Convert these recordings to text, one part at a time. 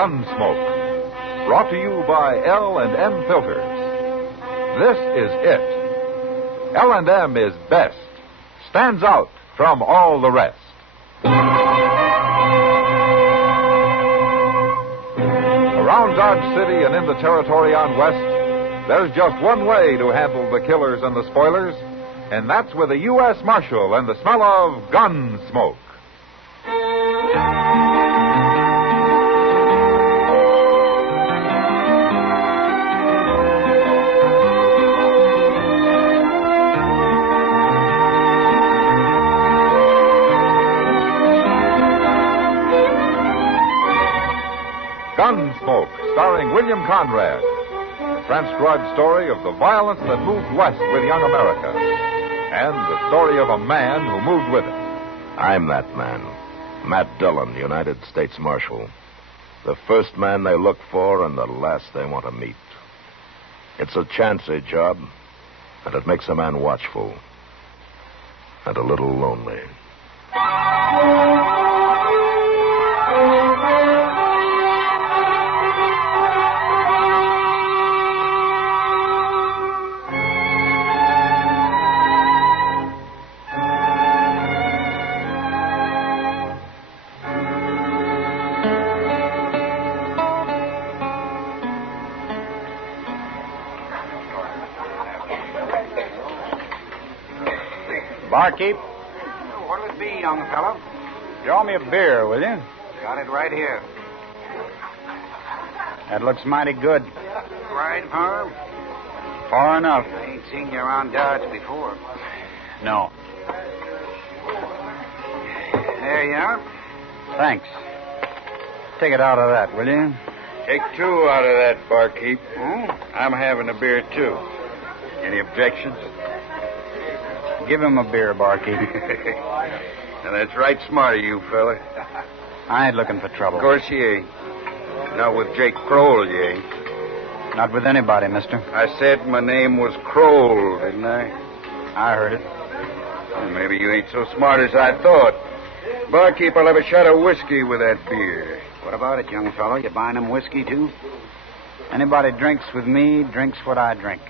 Gunsmoke, brought to you by L&M Filters. This is it. L&M is best, stands out from all the rest. Around Dodge City and in the territory on West, there's just one way to handle the killers and the spoilers, and that's with a U.S. Marshal and the smell of Gunsmoke. Gunsmoke, starring William Conrad. The transcribed story of the violence that moved west with young America. And the story of a man who moved with it. I'm that man. Matt Dillon, United States Marshal. The first man they look for and the last they want to meet. It's a chancy job, and it makes a man watchful. And a little lonely. Barkeep, What'll it be, young fellow? draw me a beer, will you? Got it right here. That looks mighty good. Right, Farm? Far enough. I ain't seen you around Dodge before. No. There you are. Thanks. Take it out of that, will you? Take two out of that, barkeep. Hmm? I'm having a beer, too. Any objections? Give him a beer, barkeep. Now, that's right smart of you, fella. I ain't looking for trouble. Of course you ain't. Not with Jake Kroll, you ain't. Not with anybody, mister. I said my name was Kroll, didn't I? I heard it. Well, maybe you ain't so smart as I thought. Barkeep, I'll have a shot of whiskey with that beer. What about it, young fellow? You buying them whiskey, too? Anybody drinks with me drinks what I drink.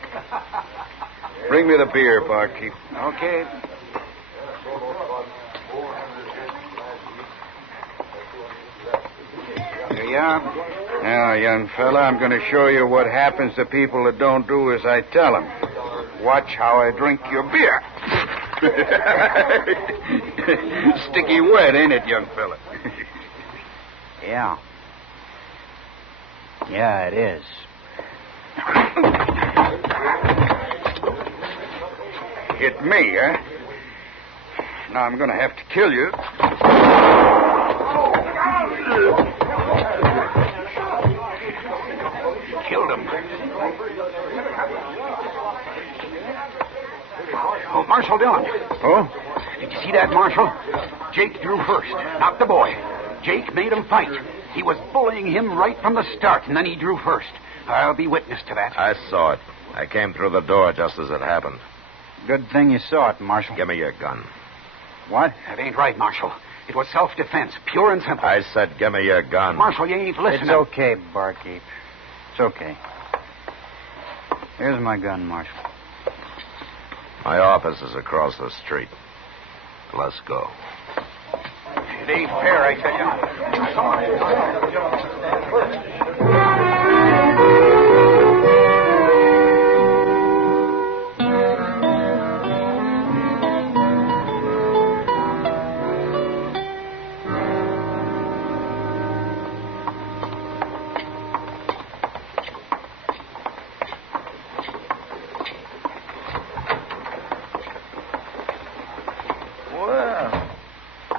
Bring me the beer, barkeep. Okay. Here you are. Now, young fella, I'm going to show you what happens to people that don't do as I tell them. Watch how I drink your beer. Sticky wet, ain't it, young fella? Yeah. Yeah, it is. Hit me, huh? Now I'm going to have to kill you. Killed him. Oh, Marshal Dillon. Oh? Did you see that, Marshal? Jake drew first, not the boy. Jake made him fight. He was bullying him right from the start, and then he drew first. I'll be witness to that. I saw it. I came through the door just as it happened. Good thing you saw it, Marshal. Give me your gun. What? That ain't right, Marshal. It was self-defense, pure and simple. I said give me your gun. Marshal, you ain't listening. It's okay, barkeep. It's okay. Here's my gun, Marshal. My office is across the street. Let's go. It ain't fair, I tell you.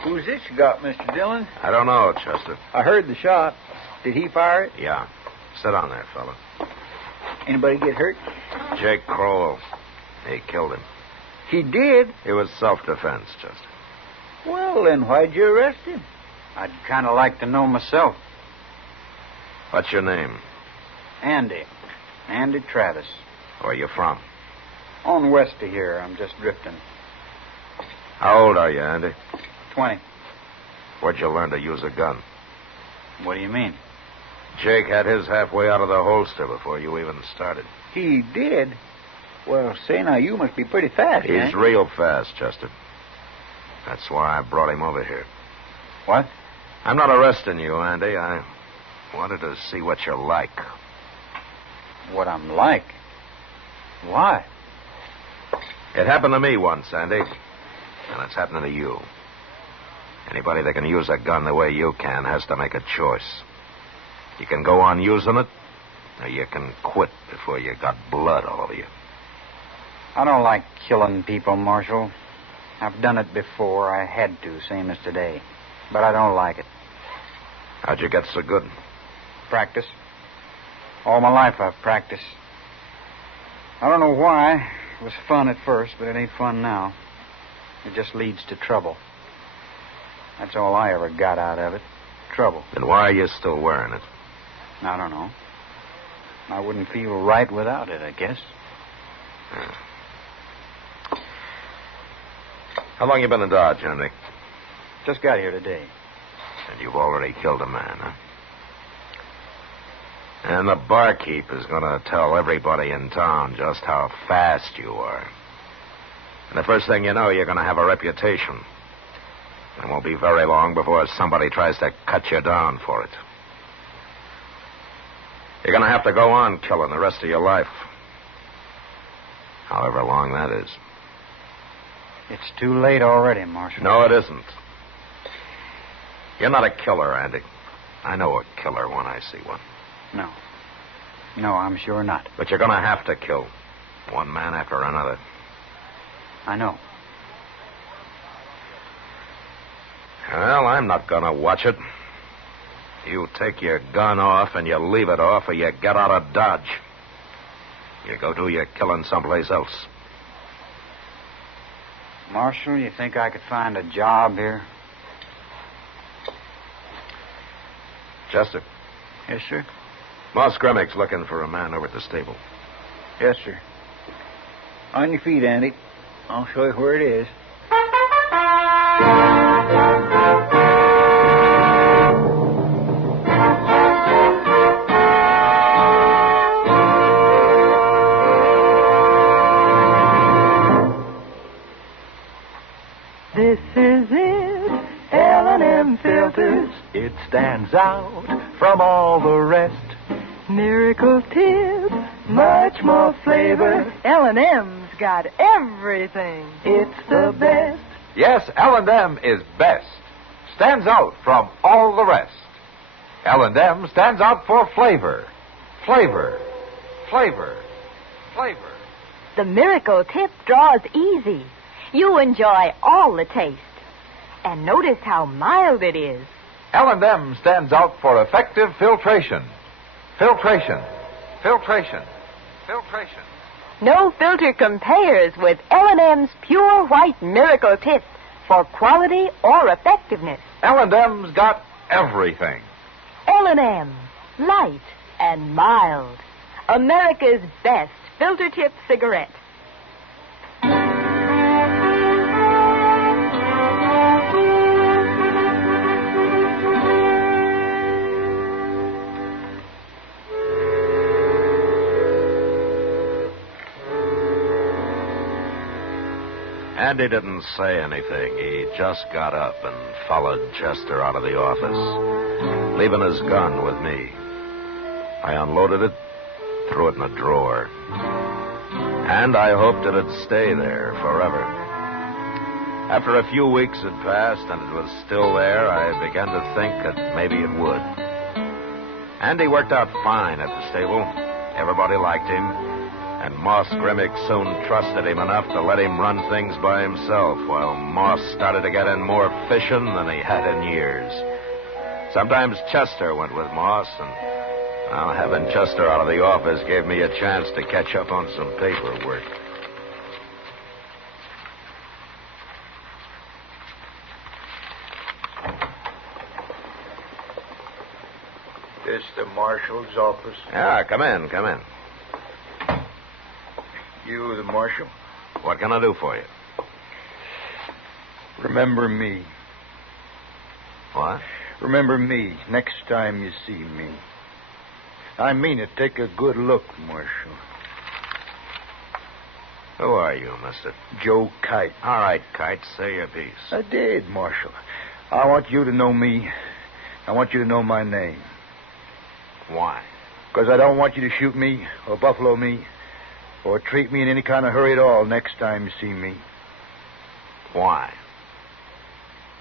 Who's this you got, Mr. Dillon? I don't know, Chester. I heard the shot. Did he fire it? Yeah. Sit on there, fella. Anybody get hurt? Jake Kroll. He killed him. He did? It was self-defense, Chester. Well, then why'd you arrest him? I'd kind of like to know myself. What's your name? Andy. Andy Travis. Where you from? On west of here. I'm just drifting. How old are you, Andy? 20. Where'd you learn to use a gun? What do you mean? Jake had his halfway out of the holster before you even started. He did? Well, say now, you must be pretty fast, He's real fast, Chester. That's why I brought him over here. What? I'm not arresting you, Andy. I wanted to see what you're like. What I'm like? Why? It happened to me once, Andy. And it's happening to you. Anybody that can use a gun the way you can has to make a choice. You can go on using it, or you can quit before you got blood all over you. I don't like killing people, Marshal. I've done it before. I had to, same as today. But I don't like it. How'd you get so good? Practice. All my life I've practiced. I don't know why. It was fun at first, but it ain't fun now. It just leads to trouble. That's all I ever got out of it. Trouble. Then why are you still wearing it? I don't know. I wouldn't feel right without it, I guess. Yeah. How long you been in Dodge, Andy? Just got here today. And you've already killed a man, huh? And the barkeep is going to tell everybody in town just how fast you are. And the first thing you know, you're going to have a reputation. It won't be very long before somebody tries to cut you down for it. You're going to have to go on killing the rest of your life. However long that is. It's too late already, Marshal. No, it isn't. You're not a killer, Andy. I know a killer when I see one. No. No, I'm sure not. But you're going to have to kill. One man after another. I know. Well, I'm not going to watch it. You take your gun off and you leave it off, or you get out of Dodge. You go do your killing someplace else. Marshal, you think I could find a job here? Chester. Yes, sir. Moss Grimmick's looking for a man over at the stable. Yes, sir. On your feet, Andy. I'll show you where it is. This is it, L&M Filters. It stands out from all the rest. Miracle tip, much more flavor. L&M's got everything. It's the best. Yes, L&M is best. Stands out from all the rest. L&M stands out for flavor. Flavor. Flavor. Flavor. The Miracle Tip draws easy. You enjoy all the taste. And notice how mild it is. L&M stands out for effective filtration. Filtration. Filtration. Filtration. No filter compares with L&M's pure white Miracle Tip for quality or effectiveness. L&M's got everything. L&M, light and mild. America's best filter tip cigarette. Andy didn't say anything. He just got up and followed Chester out of the office, leaving his gun with me. I unloaded it, threw it in a drawer. And I hoped it'd stay there forever. After a few weeks had passed and it was still there, I began to think that maybe it would. Andy worked out fine at the stable. Everybody liked him. And Moss Grimmick soon trusted him enough to let him run things by himself, while Moss started to get in more fishing than he had in years. Sometimes Chester went with Moss, and having Chester out of the office gave me a chance to catch up on some paperwork. This the marshal's office? Yeah, come in, come in. You the marshal? What can I do for you? Remember me. What? Remember me next time you see me. I mean it. Take a good look, Marshal. Who are you, mister? Joe Kite. All right, Kite, say your piece. I did, Marshal. I want you to know me. I want you to know my name. Why? Because I don't want you to shoot me or buffalo me or treat me in any kind of hurry at all next time you see me. Why?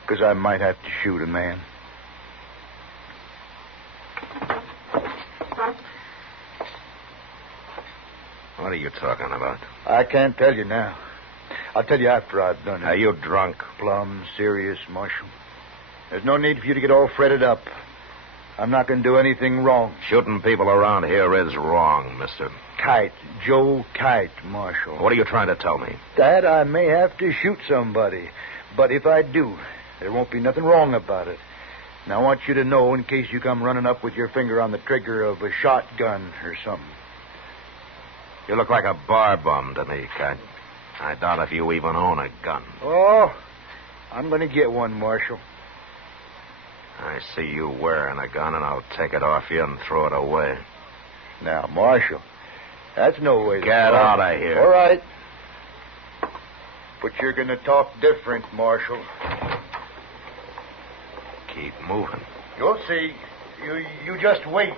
Because I might have to shoot a man. What are you talking about? I can't tell you now. I'll tell you after I've done it. Are you drunk? Plumb serious, Marshal. There's no need for you to get all fretted up. I'm not going to do anything wrong. Shooting people around here is wrong, mister. Kite. Joe Kite, Marshal. What are you trying to tell me? That I may have to shoot somebody. But if I do, there won't be nothing wrong about it. Now, I want you to know, in case you come running up with your finger on the trigger of a shotgun or something. You look like a bar bum to me, Kite. I doubt if you even own a gun. Oh, I'm going to get one, Marshal. I see you wearing a gun, and I'll take it off you and throw it away. Now, Marshal, that's no way to Get talk. out of here. All right. But you're going to talk different, Marshal. Keep moving. You'll see. You just wait.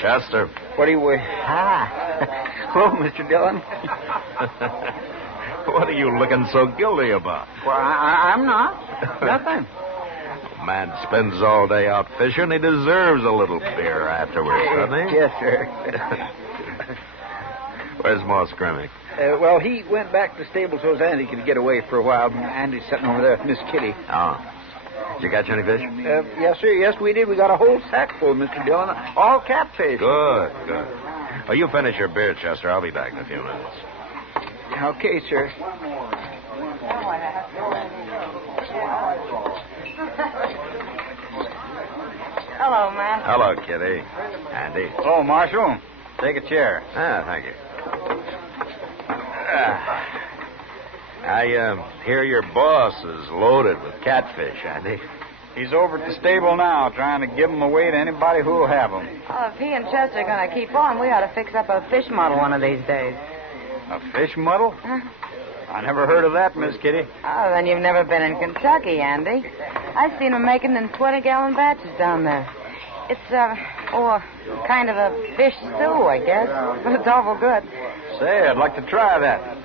Chester. What do you wait? Hello, Mr. Dillon. What are you looking so guilty about? Well, I'm not. Nothing. Man spends all day out fishing. He deserves a little beer afterwards, doesn't he? Yes, sir. Where's Moss Grimmick? Well, he went back to the stable so his Andy could get away for a while. Andy's sitting over there with Miss Kitty. Oh. Did you catch any fish? Yes, sir. Yes, we did. We got a whole sack full, Mr. Dillon. All catfish. Good. Well, you finish your beer, Chester. I'll be back in a few minutes. Okay, sir. Hello, Matt. Hello, Kitty. Andy. Hello, Marshal. Take a chair. Thank you. I hear your boss is loaded with catfish, Andy. He's over at the stable now, trying to give them away to anybody who'll have them. Oh, if he and Chester are going to keep on, we ought to fix up a fish model one of these days. A fish muddle? I never heard of that, Miss Kitty. Oh, then you've never been in Kentucky, Andy. I've seen them making in 20-gallon batches down there. It's, kind of a fish stew, I guess. But it's awful good. Say, I'd like to try that.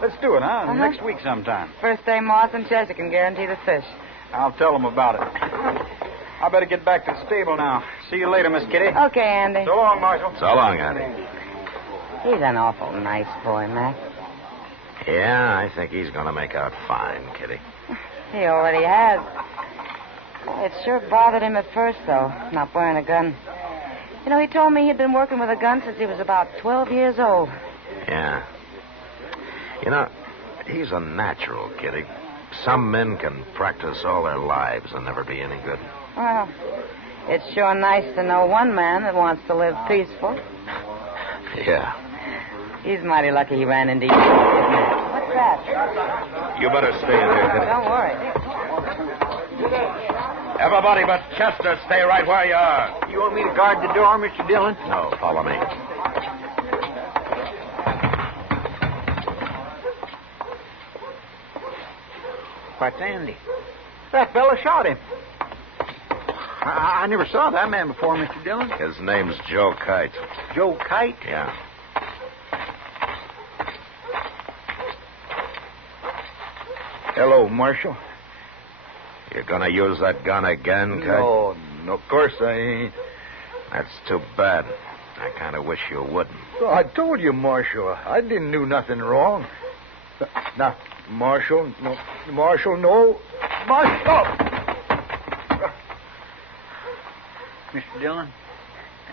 Let's do it, huh? Uh-huh. Next week sometime. First day Moss and Chester can guarantee the fish. I'll tell them about it. I better get back to the stable now. See you later, Miss Kitty. Okay, Andy. So long, Marshal. So long, Andy. He's an awful nice boy, Mac. Yeah, I think he's going to make out fine, Kitty. He already has. It sure bothered him at first, though, not wearing a gun. You know, he told me he'd been working with a gun since he was about 12 years old. Yeah. You know, he's a natural, Kitty. Some men can practice all their lives and never be any good. Well, it's sure nice to know one man that wants to live peaceful. Yeah. He's mighty lucky he ran into you, isn't he? What's that? You better stay in here, Kitty. Don't worry. Everybody but Chester, stay right where you are. You want me to guard the door, Mr. Dillon? No, follow me. What's Andy? That fella shot him. I never saw that man before, Mr. Dillon. His name's Joe Kite. Joe Kite? Yeah. Hello, Marshal. You're going to use that gun again, Kite? No, of course I ain't. That's too bad. I kind of wish you wouldn't. Oh, I told you, Marshal. I didn't do nothing wrong. Now, Marshal, no. Marshal, no. Marshal! Mr. Dillon,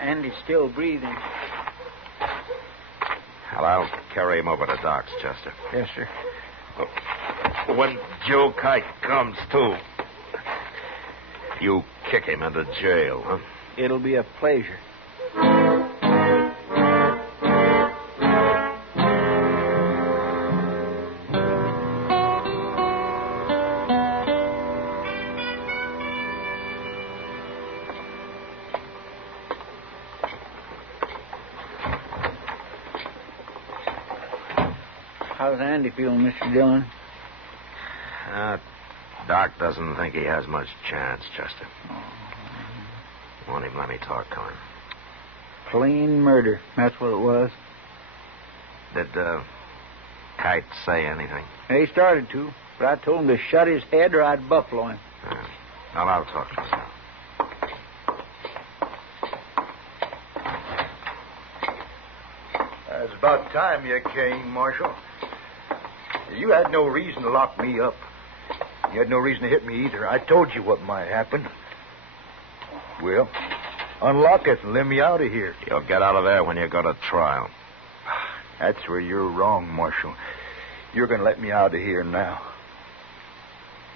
Andy's still breathing. Well, I'll carry him over to Doc's, Chester. Yes, sir. When Joe Kite comes to, you kick him into jail, huh? It'll be a pleasure. How's Andy feeling, Mr. Dillon? Doc doesn't think he has much chance, Chester. Won't even let me talk to him. Clean murder. That's what it was. Did Kite say anything? He started to, but I told him to shut his head or I'd buffalo him. Well, I'll talk to him now. It's about time you came, Marshal. You had no reason to lock me up. You had no reason to hit me either. I told you what might happen. Well, unlock it and let me out of here. You'll get out of there when you go to trial. That's where you're wrong, Marshal. You're going to let me out of here now.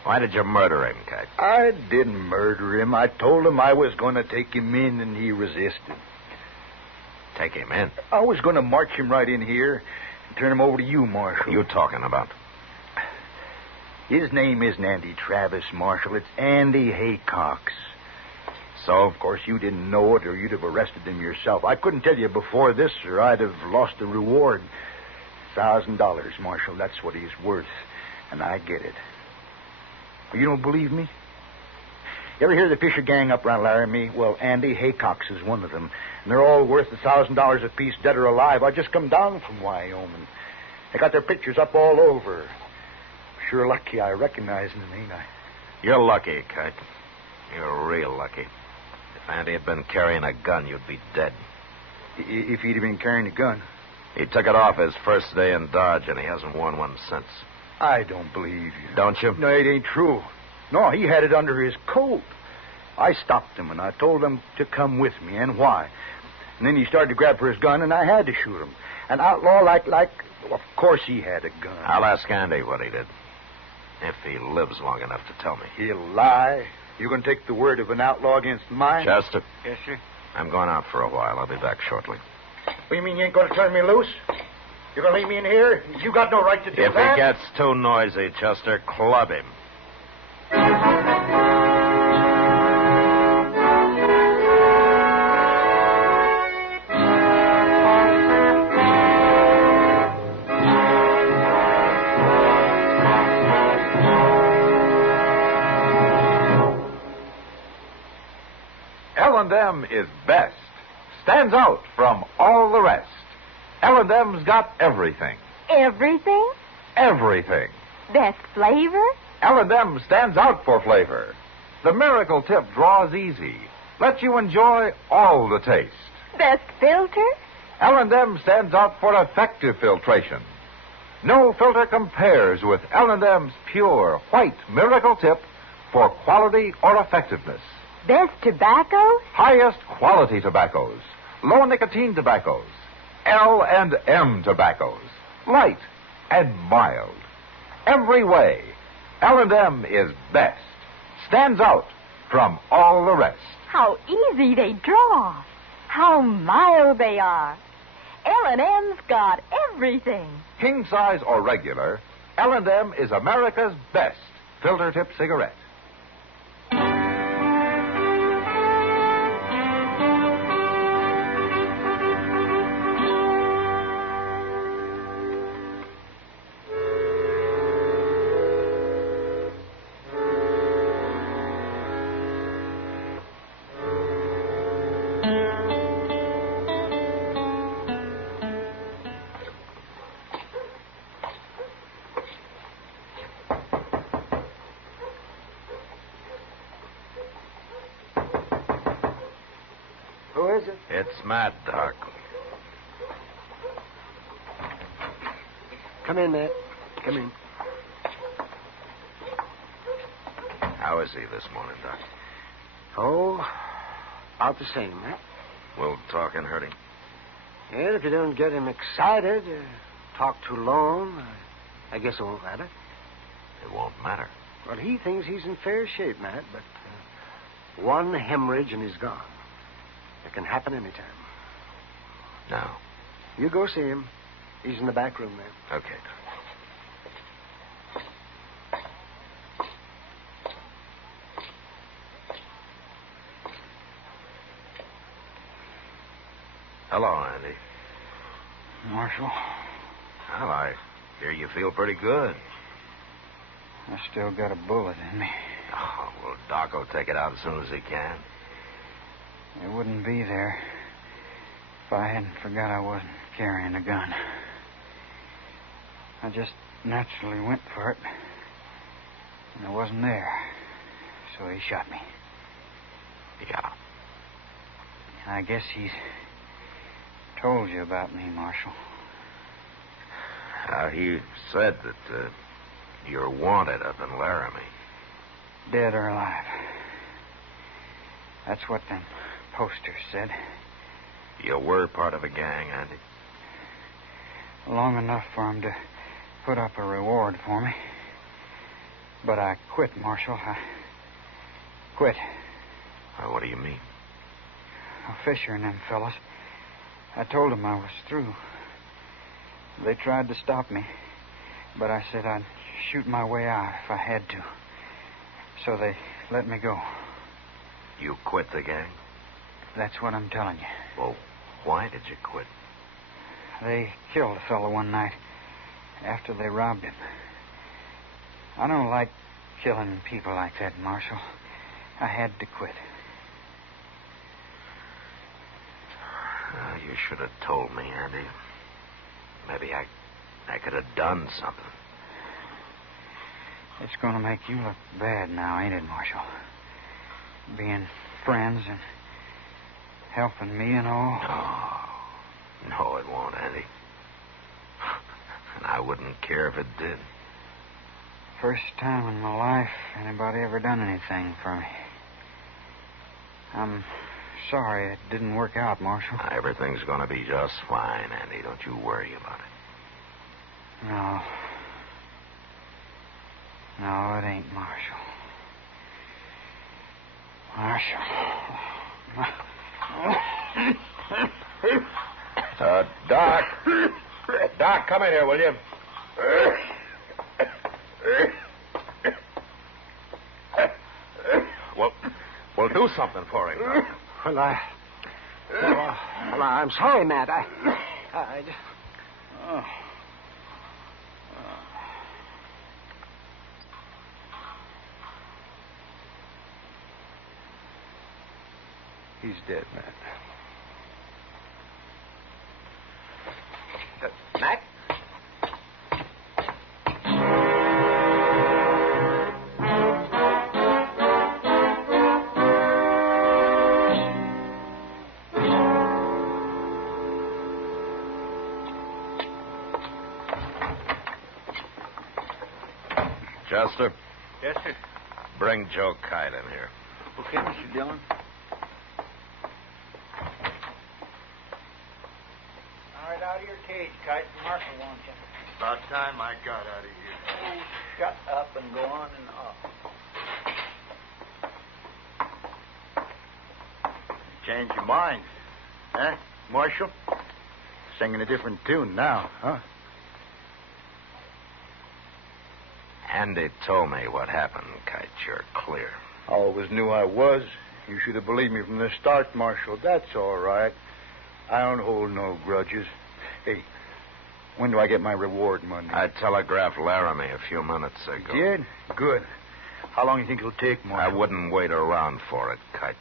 Why did you murder him, Kite? I didn't murder him. I told him I was going to take him in, and he resisted. Take him in? I was going to march him right in here and turn him over to you, Marshal. You talking about? His name isn't Andy Travis, Marshal. It's Andy Haycox. So? Of course, you didn't know it, or you'd have arrested him yourself. I couldn't tell you before this, or I'd have lost the reward. $1,000, Marshal. That's what he's worth, and I get it. You don't believe me? You ever hear the Fisher gang up around Laramie? Well, Andy Haycox is one of them. And they're all worth $1,000 apiece, dead or alive. I just come down from Wyoming. They got their pictures up all over. Sure lucky I recognize them, ain't I? You're lucky, Kite. You're real lucky. If Andy had been carrying a gun, you'd be dead. If he'd have been carrying a gun? He took it off his first day in Dodge, and he hasn't worn one since. I don't believe you. Don't you? No, it ain't true. No, he had it under his coat. I stopped him, and I told him to come with me, and why. And then he started to grab for his gun, and I had to shoot him. An outlaw like... Well, of course he had a gun. I'll ask Andy what he did. If he lives long enough to tell me. He'll lie. You going to take the word of an outlaw against mine? Chester. Yes, sir. I'm going out for a while. I'll be back shortly. What, you mean you ain't going to turn me loose? You're going to leave me in here? You got no right to do that. If he gets too noisy, Chester, club him. L&M is best. Stands out from all the rest. L&M's got everything. Everything? Everything. Best flavor? L&M stands out for flavor. The miracle tip draws easy. Lets you enjoy all the taste. Best filter? L&M stands out for effective filtration. No filter compares with L&M's pure white miracle tip for quality or effectiveness. Best tobaccos? Highest quality tobaccos. Low nicotine tobaccos. L&M tobaccos. Light and mild. Every way, L&M is best. Stands out from all the rest. How easy they draw. How mild they are. L&M's got everything. King size or regular, L&M is America's best filter tip cigarette. Who is it? It's Matt, Doc. Come in, Matt. Come in. How is he this morning, Doc? Oh, about the same, Matt. Will talking hurt him? Well, if you don't get him excited, talk too long, I guess it won't matter. It won't matter. Well, he thinks he's in fair shape, Matt, but one hemorrhage and he's gone. It can happen anytime. Now. You go see him. He's in the back room there. Okay. Hello, Andy. Marshal, Well, I hear you feel pretty good. I still got a bullet in me. Oh, well, Doc will take it out as soon as he can. It wouldn't be there if I hadn't forgot I wasn't carrying a gun. I just naturally went for it, and it wasn't there, so he shot me. Yeah. I guess he's told you about me, Marshal. He said that you're wanted up in Laramie. Dead or alive. That's what them posters said. You were part of a gang, Andy. Long enough for him to put up a reward for me. But I quit, Marshal. I quit. What do you mean? Fisher and them fellas. I told them I was through. They tried to stop me, but I said I'd shoot my way out if I had to. So they let me go. You quit the gang? That's what I'm telling you. Well, why did you quit? They killed a fellow one night after they robbed him. I don't like killing people like that, Marshal. I had to quit. You should have told me, Andy. Maybe I could have done something. It's going to make you look bad now, ain't it, Marshal? Being friends and helping me and all. No, it won't, Andy. And I wouldn't care if it did. First time in my life anybody ever done anything for me. I'm sorry it didn't work out, Marshal. Everything's going to be just fine, Andy. Don't you worry about it. No. No, it ain't, Marshal. Doc. Doc, come in here, will you? Well, do something for him. Well, I'm sorry, Matt. I just... He's dead, Matt. Matt? Chester? Yes, sir. Bring Joe Kite in here. Okay, Mr. Dillon. All right, out of your cage, Kite. Marshal wants you. About time I got out of here. Oh, shut up and go on and off. Change your mind. Huh, Marshal? Singing a different tune now, huh? Andy told me what happened, Kite. You're clear. I always knew I was. You should have believed me from the start, Marshal. That's all right. I don't hold no grudges. Hey, when do I get my reward money? I telegraphed Laramie a few minutes ago. You did? Good. How long do you think it'll take, Marshal? I wouldn't wait around for it, Kite.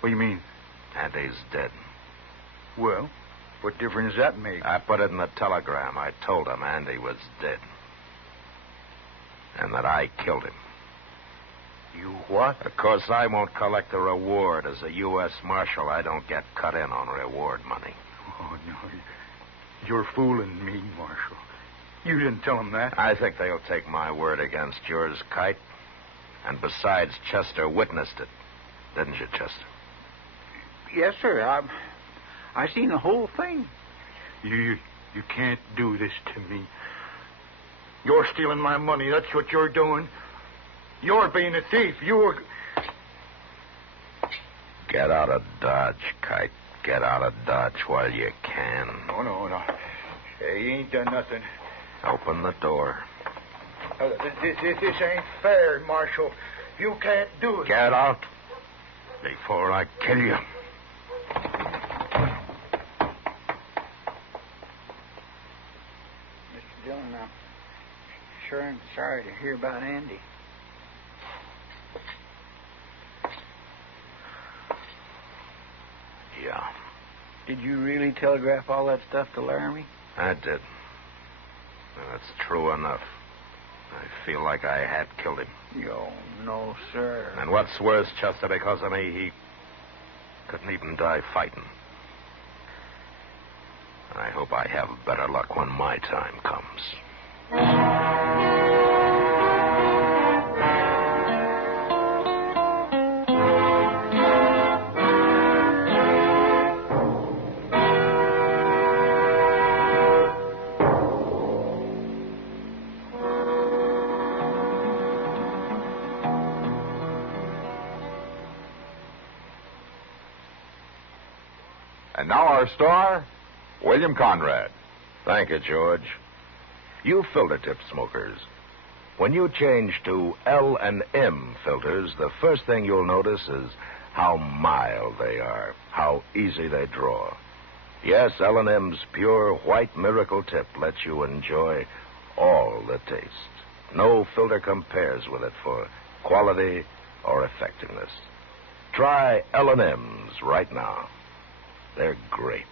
What do you mean? Andy's dead. Well, what difference does that make? I put it in the telegram. I told him Andy was dead. And that I killed him. You what? Of course, I won't collect the reward. As a U.S. Marshal, I don't get cut in on reward money. Oh, no. You're fooling me, Marshal. You didn't tell him that. I think they'll take my word against yours, Kite. And besides, Chester witnessed it. Didn't you, Chester? Yes, sir. I seen the whole thing. You can't do this to me. You're stealing my money. That's what you're doing. You're being a thief. You're... Get out of Dodge, Kite. Get out of Dodge while you can. No. Hey, you ain't done nothing. Open the door. This ain't fair, Marshal. You can't do it. Get out before I kill you. Mr. Dillon, I sure am sorry to hear about Andy. Yeah. Did you really telegraph all that stuff to Laramie? I did. That's true enough. I feel like I had killed him. Yo, no, sir. And what's worse, Chester, because of me, he couldn't even die fighting. I hope I have better luck when my time comes. And now our star, William Conrad. Thank you, George. You filter tip smokers. When you change to L&M filters, the first thing you'll notice is how mild they are, how easy they draw. Yes, L&M's pure white miracle tip lets you enjoy all the taste. No filter compares with it for quality or effectiveness. Try L&M's right now. They're great.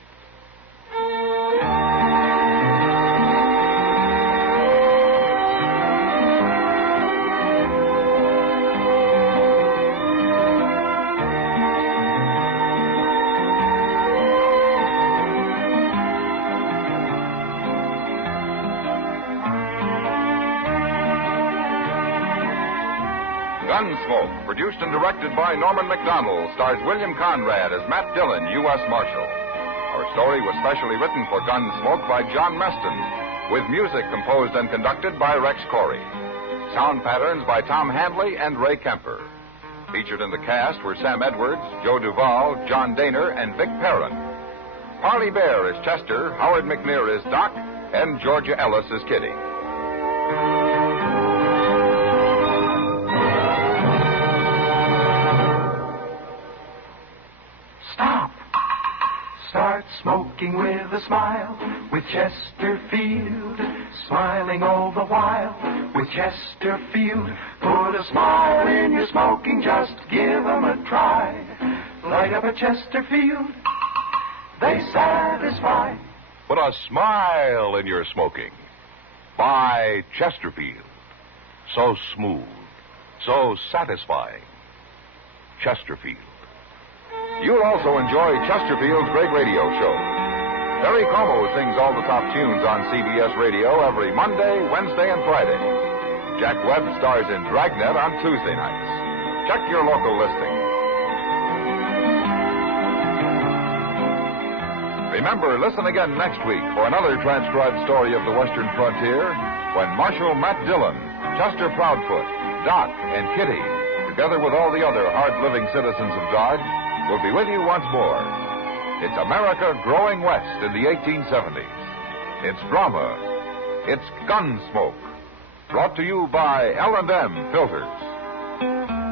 Gunsmoke, produced and directed by Norman MacDonnell, stars William Conrad as Matt Dillon, U.S. Marshal. Our story was specially written for Gunsmoke by John Meston, with music composed and conducted by Rex Corey. Sound patterns by Tom Handley and Ray Kemper. Featured in the cast were Sam Edwards, Joe Duvall, John Daner, and Vic Perrin. Parley Baer is Chester, Howard McNear is Doc, and Georgia Ellis is Kitty. Start smoking with a smile, with Chesterfield, smiling all the while, with Chesterfield. Put a smile in your smoking, just give 'em a try. Light up a Chesterfield, they satisfy. Put a smile in your smoking. Buy Chesterfield. So smooth, so satisfying. Chesterfield. You'll also enjoy Chesterfield's great radio show. Terry Como sings all the top tunes on CBS Radio every Monday, Wednesday, and Friday. Jack Webb stars in Dragnet on Tuesday nights. Check your local listing. Remember, listen again next week for another transcribed story of the Western frontier when Marshal Matt Dillon, Chester Proudfoot, Doc, and Kitty, together with all the other hard-living citizens of Dodge, will be with you once more. It's America growing west in the 1870s. It's drama. It's Gunsmoke. Brought to you by L&M Filters.